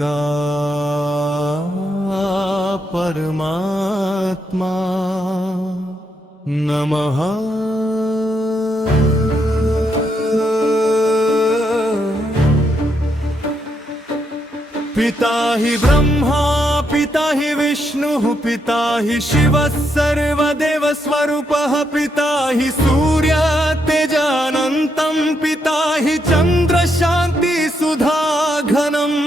पिता परमात्मा नमः। पिता हि ब्रह्मा पिता हि विष्णुः पिता हि शिवः सर्वदेव स्वरूपः पिता हि सूर्य तेजानन्तं पिता हि चन्द्र शान्ति सुधा घनम्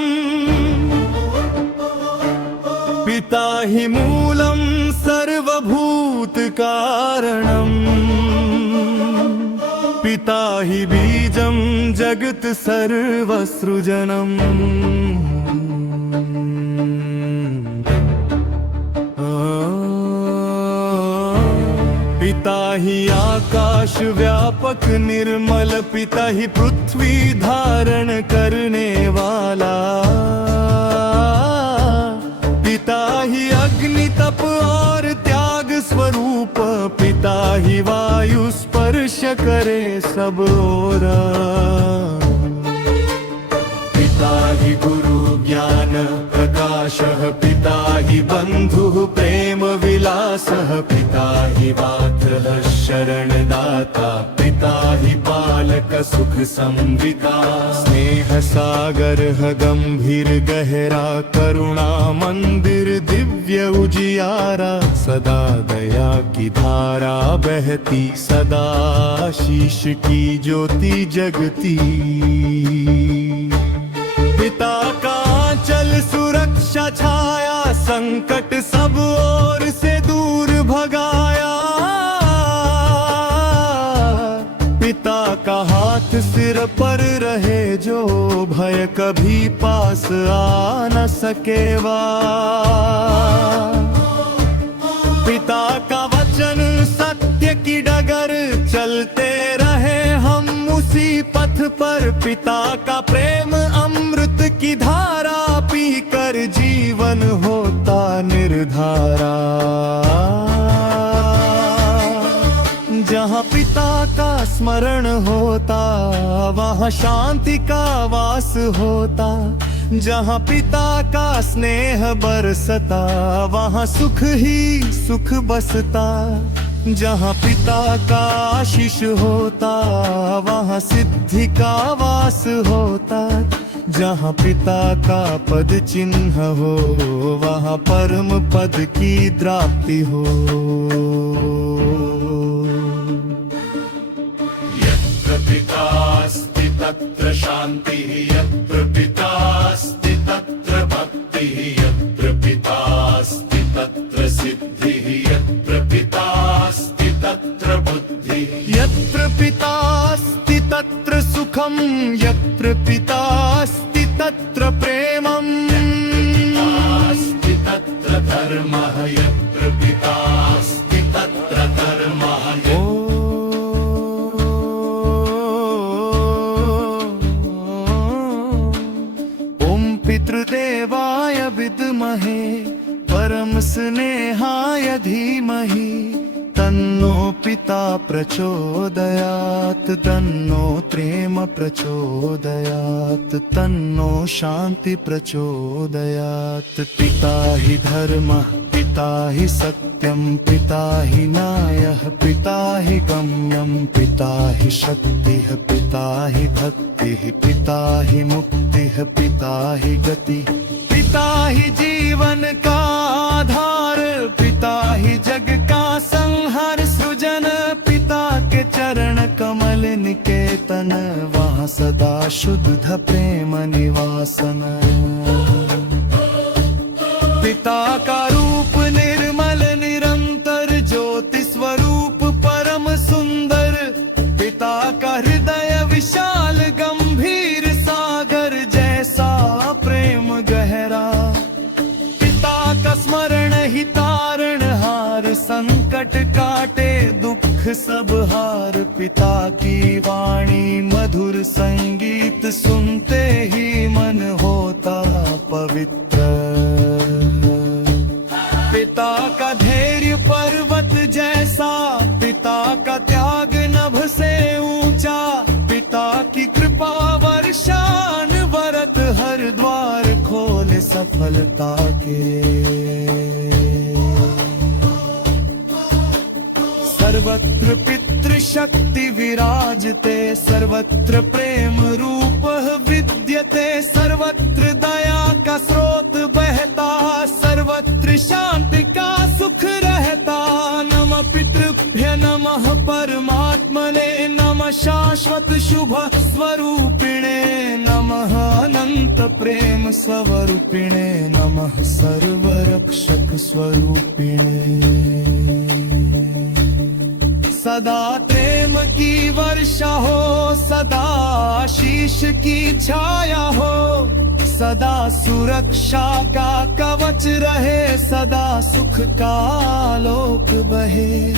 पिता हि मूलं सर्वभूत कारणम् पिता हि बीजं जगत् सर्वसृजनम्। पिता हि आकाश व्यापक निर्मल पिता हि पृथ्वी धारण करने वाला पिता ही अग्नि तप और त्याग स्वरूप पिता ही वायु स्पर्श करे सब ओर पिता ही गुरु ज्ञान प्रकाशः पिता ही बंधुः प्रेम विलासः पिता ही मातृः शरणदाता पिता ही पालक सुख संविदा स्नेह सागरः गंभीर गहरा करुणा मंदिर दिव्य उजियारा सदा दया की धारा बहती सदा आशीष की ज्योति जगती पिता का चल सुरक्षा छाया संकट सब ओर से दूर भगाया पिता का हाथ सिर पर रहे जो भय कभी पास आ न सकेवा पिता का वचन सत्य की डगर चलते रहे हम उसी पथ पर पिता का प्रेम अमृत की धारा पीकर जीवन होता निर्धारा जहाँ पिता का स्मरण होता वहाँ शांति का वास होता जहाँ पिता का स्नेह बरसता वहाँ सुख ही सुख बसता जहाँ पिता का आशीष होता वहाँ सिद्धि का वास होता जहाँ पिता का पद चिन्ह हो वहाँ परम पद की प्राप्ति हो यत्र पितास्ति तत्र शान्तिः यत्र पितास्ति तत्र भक्तिः यत्र पितास्ति तत्र सिद्धिः यत्र पितास्ति तत्र बुद्धिः यत्र पितास्ति तत्र सुखं यत्र पितास्ति तत्र प्रेमम् अस्ति तत्र धर्मः यत्र पितास्ति तत्र धर्मः। ॐ पितृदेवाय विद्महे परम स्नेहाय धीमहि तन्नो पिता प्रचोदयात् तन्नो प्रेम प्रचोदयात् तन्नो शान्ति प्रचोदयात् पिता हि धर्मः पिता हि सत्यं पिता हि न्यायः पिता हि गम्यं पिता हि शक्तिः पिता हि भक्तिः पिता हि मुक्तिः पिता हि गतिः पिता ही जीवन का आधार पिता ही जग का संहार सृजन पिता के चरण कमल निकेतन वहाँ सदा शुद्ध प्रेम निवासन पिता का रूप निर्मल निरंतर ज्योति स्वरूप परम सुंदर पिता का हृदय विशाल गंभीर सागर जैसा प्रेम गहरा पिता का स्मरण ही तारण हार संकट काटे दुख सब हार पिता की वाणी मधुर संगीत सुनते ही मन होता पवित्र पिता का धैर्य पर्वत जैसा पिता का त्याग नभ से ऊंचा पिता की कृपा वर्षान वरत हर द्वार खोले सफलता के। सर्वत्र पितृशक्ति विराजते, सर्वत्र प्रेम रूप विद्यते, सर्वत्र दया का स्रोत बहता, सर्वत्र शांति का सुख रहता। नमः पितृभ्य नमः परमात्मने, नमः शाश्वत शुभ स्वरूपिणे, नमः अनंत प्रेम स्वरूपिणे, नमः सर्वरक्षक स्वरूपिणे। सदा प्रेम की वर्षा हो, सदा आशीष की छाया हो, सदा सुरक्षा का कवच रहे, सदा सुख का आलोक बहे।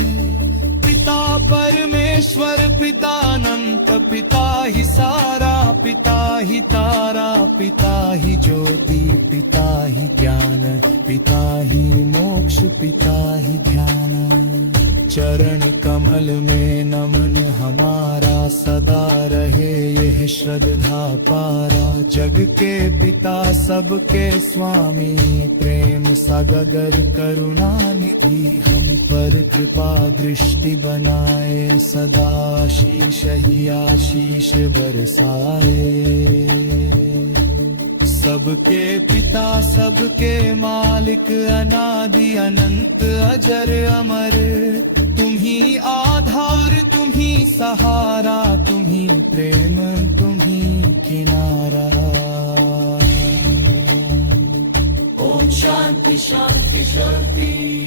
पिता परमेश्वर पिता अनंत, पिता ही सारा, पिता ही तारा, पिता ही ज्योति, पिता ही ज्ञान, पिता ही मोक्ष, पिता ही ध्यान। चरण कमल में नमन हमारा, सदा रहे यह श्रद्धा पारा। जग के पिता सबके स्वामी, प्रेम सागर करुणा निधि, हम पर कृपा दृष्टि बनाए, सदा आशीष ही आशीष बरसाए। सबके पिता सबके मालिक, अनादि अनंत अजर अमर, तुम ही आधार तुम ही सहारा, तुम ही प्रेम तुम ही किनारा। ओम शांति शांति शांति।